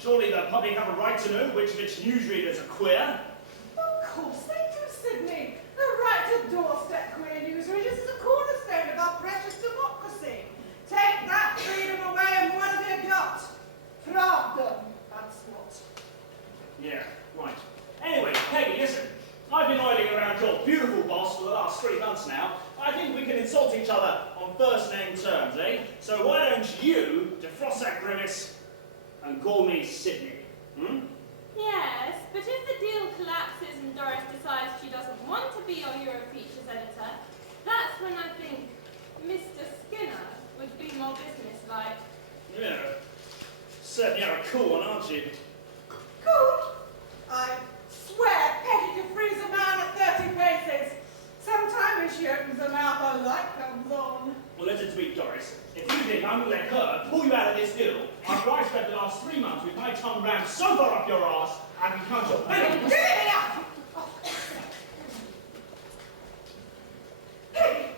Surely the public have a right to know which of its newsreaders are queer. Of course they do, Sydney. The right to doorstep queer newsreaders is a cornerstone of our precious democracy. Take that freedom away and what have you got? Problem, that's what. Yeah, right. Anyway, Peggy, listen. I've been oiling around your beautiful boss for the last 3 months now. I think we can insult each other on first-name terms, eh? So why don't you defrost that grimace and call me Sydney, hmm? Yes, but if the deal collapses and Doris decides she doesn't want to be our Euro Features editor, that's when I think Mr. Skinner would be more businesslike. Yeah. Certainly are a cool one, aren't you? Cool? I swear Peggy can freeze a man at 30 paces. Sometimes when she opens her mouth, a light comes on. Well, listen to me, Doris. If you think I'm going to let her pull you out of this deal, after I've spent the last 3 months with my tongue rammed so far up your arse, I can count your Give pennies. it up! Peggy,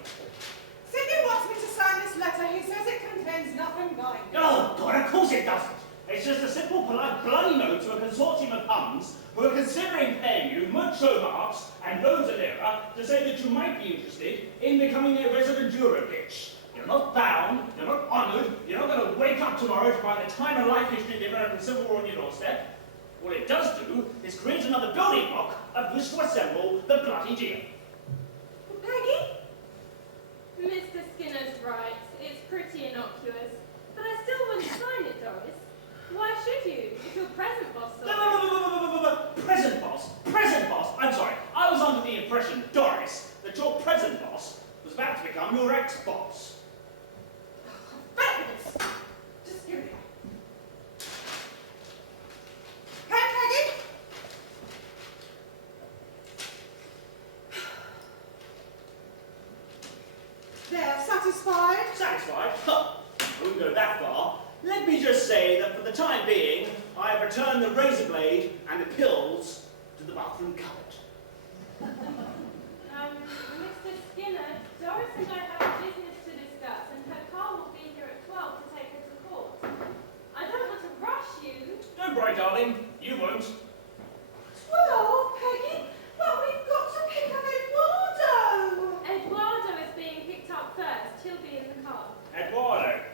Sydney wants me to sign this letter. He says it contains nothing binding. Oh, God, of course it doesn't. It's just a simple, polite, bloody note to a consortium of Huns who are considering paying you mucho marks and loads of lira to say that you might be interested in becoming their resident Euro bitch. You're not bound, you're not honoured, you're not going to wake up tomorrow to find the time and life history of the American Civil War on your doorstep. What it does do is create another building block of which to assemble the bloody deal. Peggy? Mr. Skinner's right. It's pretty innocuous. But I still wouldn't sign it, Doris. Why should you, if your present boss saw it? Present boss? Present boss? I'm sorry. I was under the impression, Doris, that your present boss was about to become your ex-boss. Fabulous! Just give it up. Hey, Peggy? They're satisfied? Satisfied? Huh. I wouldn't go that far. Let me just say that for the time being, I have returned the razor blade and the pills to the bathroom cupboard. Mr. Skinner, Doris and I have business to discuss, and her car will be here at 12 to take her to court. I don't want to rush you. Don't worry, darling. You won't. 12, Peggy? But we've got to pick up Eduardo! Eduardo is being picked up first. He'll be in the car. Eduardo.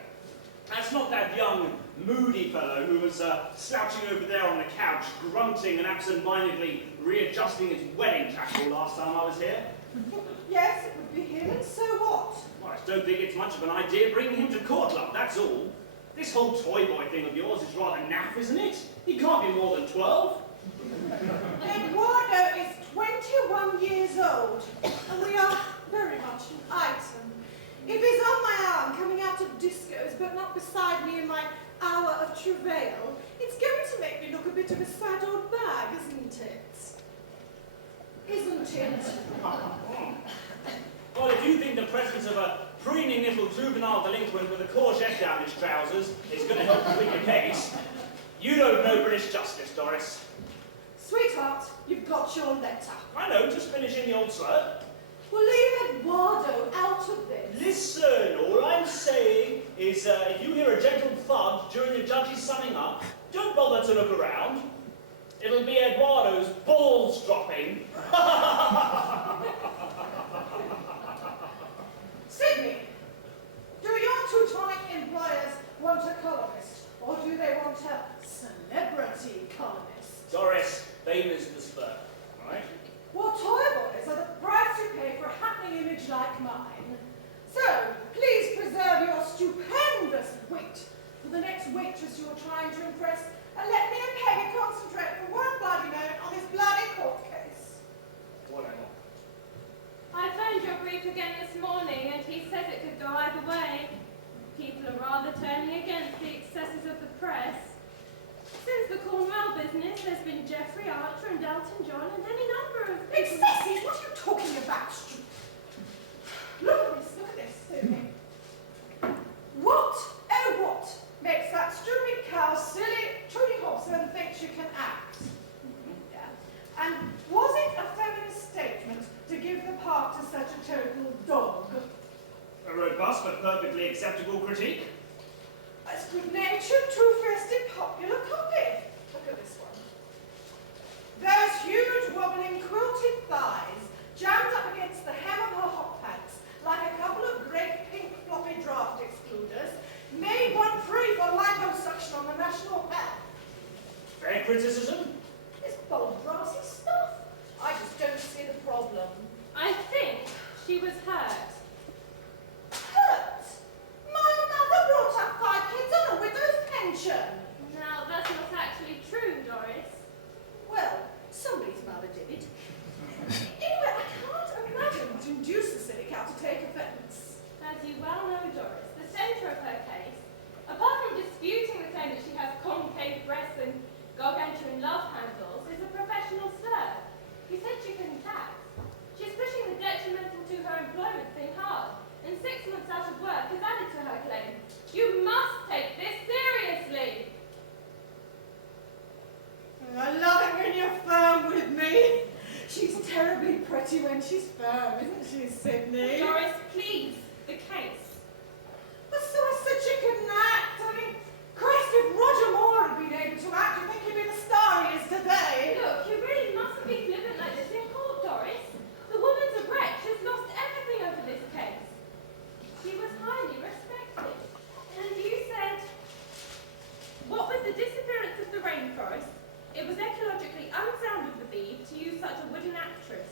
That's not that young, moody fellow who was slouching over there on the couch, grunting and absent-mindedly readjusting his wedding tackle last time I was here? Yes, it would be him, and so what? Well, I just don't think it's much of an idea bringing him to court, love, that's all. This whole toy boy thing of yours is rather naff, isn't it? He can't be more than 12. Eduardo is 21 years old, and we are very much an item. If he's on my arm coming out of discos, but not beside me in my hour of travail, it's going to make me look a bit of a sad old bag, isn't it? Isn't it? Well, if you think the presence of a preening little juvenile delinquent with a courgette down his trousers is going to help you win your case, you don't know British justice, Doris. Sweetheart, you've got your letter. I know, just finishing the old slur. We'll leave Eduardo out of this. Listen, all I'm saying is if you hear a gentle thud during the judge's summing up, don't bother to look around. It'll be Eduardo's balls dropping. Sydney, do your Teutonic employers want a columnist, or do they want a celebrity columnist? Doris, famous the spur, right? Well, toy boys are the price you pay for a happening image like mine. So, please preserve your stupendous wit for the next waitress you're trying to impress, and let me and Peggy concentrate for one bloody moment on this bloody court case. Whatever. I phoned your brief again this morning, and he says it could go either way. People are rather turning against the excesses of the press. Since the Cornwell business, there's been Geoffrey Archer and Elton John and any number of... Excesses? What are you talking about, stupid? Look at this, Sydney. What, oh what, makes that stupid cow silly Trudy Hobson think she can act? Yeah. And was it a feminist statement to give the part to such a total dog? A robust but perfectly acceptable critique. As good-natured, two-fisted popular copy. criticism? It's bold, brassy stuff. I just don't see the problem. I think she was hurt. Hurt? My mother brought up 5 kids on a widow's pension. Now, that's not actually true, Doris. Well, somebody's mother did it. Anyway, I can't imagine what induced the silly cow to take offence. As you well know, Doris, the centre of her case, apart from disputing the claim that she has concave breasts and gargantuan love handles, is a professional slur. He said she couldn't act. She's pushing the detrimental to her employment thing hard, and 6 months out of work has added to her claim. You must take this seriously. I love it when you're firm with me. She's terribly pretty when she's firm, isn't she, Sydney? Doris, please, the case. But so I said she couldn't act. I mean, Christ, if Roger Moore had been able to act, you think he'd be the star he is today? Look, you really mustn't be flippant like this in court, Doris. The woman's a wreck. She's lost everything over this case. She was highly respected. And you said, what with the disappearance of the rainforest, it was ecologically unsound of the bee to use such a wooden actress.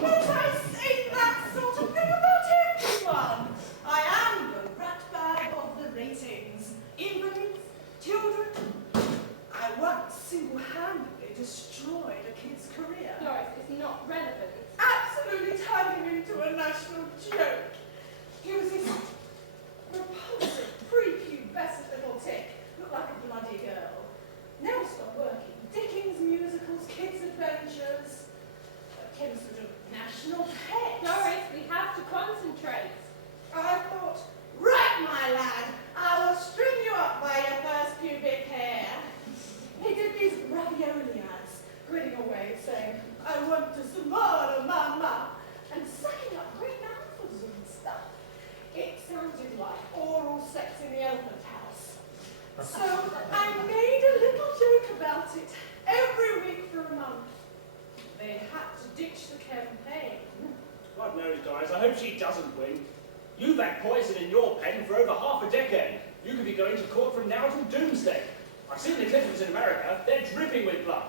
But I say that sort of thing about everyone. I am the rat bag of the ratings. Invalids, children. I once single-handedly destroyed a kid's career. Doris, it's not relevant. Absolutely turned him into a national joke. He was this repulsive, prepubescent little tick. Looked like a bloody girl. Never stopped working. Dickens musicals, kids' adventures. A kid was sort of national pet. Doris, we have to concentrate. I thought, right, my lad, I will string you up by your first pubic hair. He did these ravioli ads, grinning away, saying, I want to smile, mama, and sucking up great mouthfuls and stuff. It sounded like oral sex in the Elton house. So I made a little joke about it every week for a month. They had to ditch the campaign. God knows, Doris. I hope she doesn't win. You've had poison in your pen for over half a decade. You could be going to court from now till doomsday. I've seen the clippings in America. They're dripping with blood.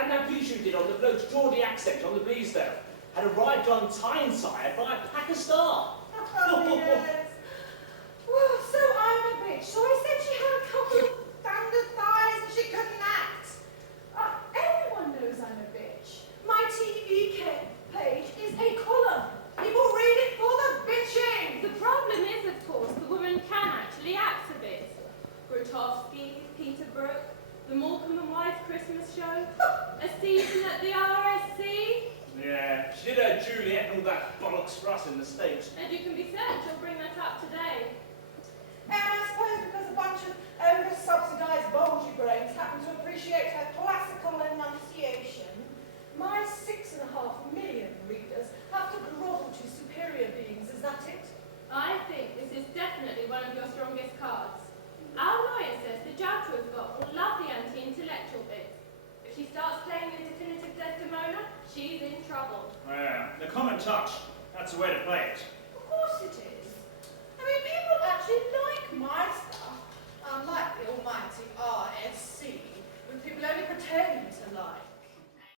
And that piece you did on the bloke's Geordie accent on the Bleasdale had arrived on Tyneside by a Pakistan. Oh, yes. Well, so I'm a bitch. So I said she had a couple of standard thighs and she couldn't act. Everyone knows I'm a bitch. My TV page is a column. People read it for the bitching. The problem is, of course, the woman can actually act a bit. Grotowski, Peter Brook, the Morecambe and Wise Christmas show, a season at the RSC. Yeah, she did her Juliet and all that bollocks for us in the States. And you can be certain she'll bring that up today. And I suppose because a bunch of over-subsidised bulgy brains happen to appreciate her classical enunciation, my 6.5 million readers have to grovel to superior beings. Is that it? I think this is definitely one of your strongest cards. Our lawyer says the judge we've got will love the anti-intellectual bit. If she starts playing a definitive Desdemona, she's in trouble. Yeah, the common touch. That's the way to play it. Of course it is. I mean, people actually like my stuff, unlike the almighty RSC, with people only pretend to like.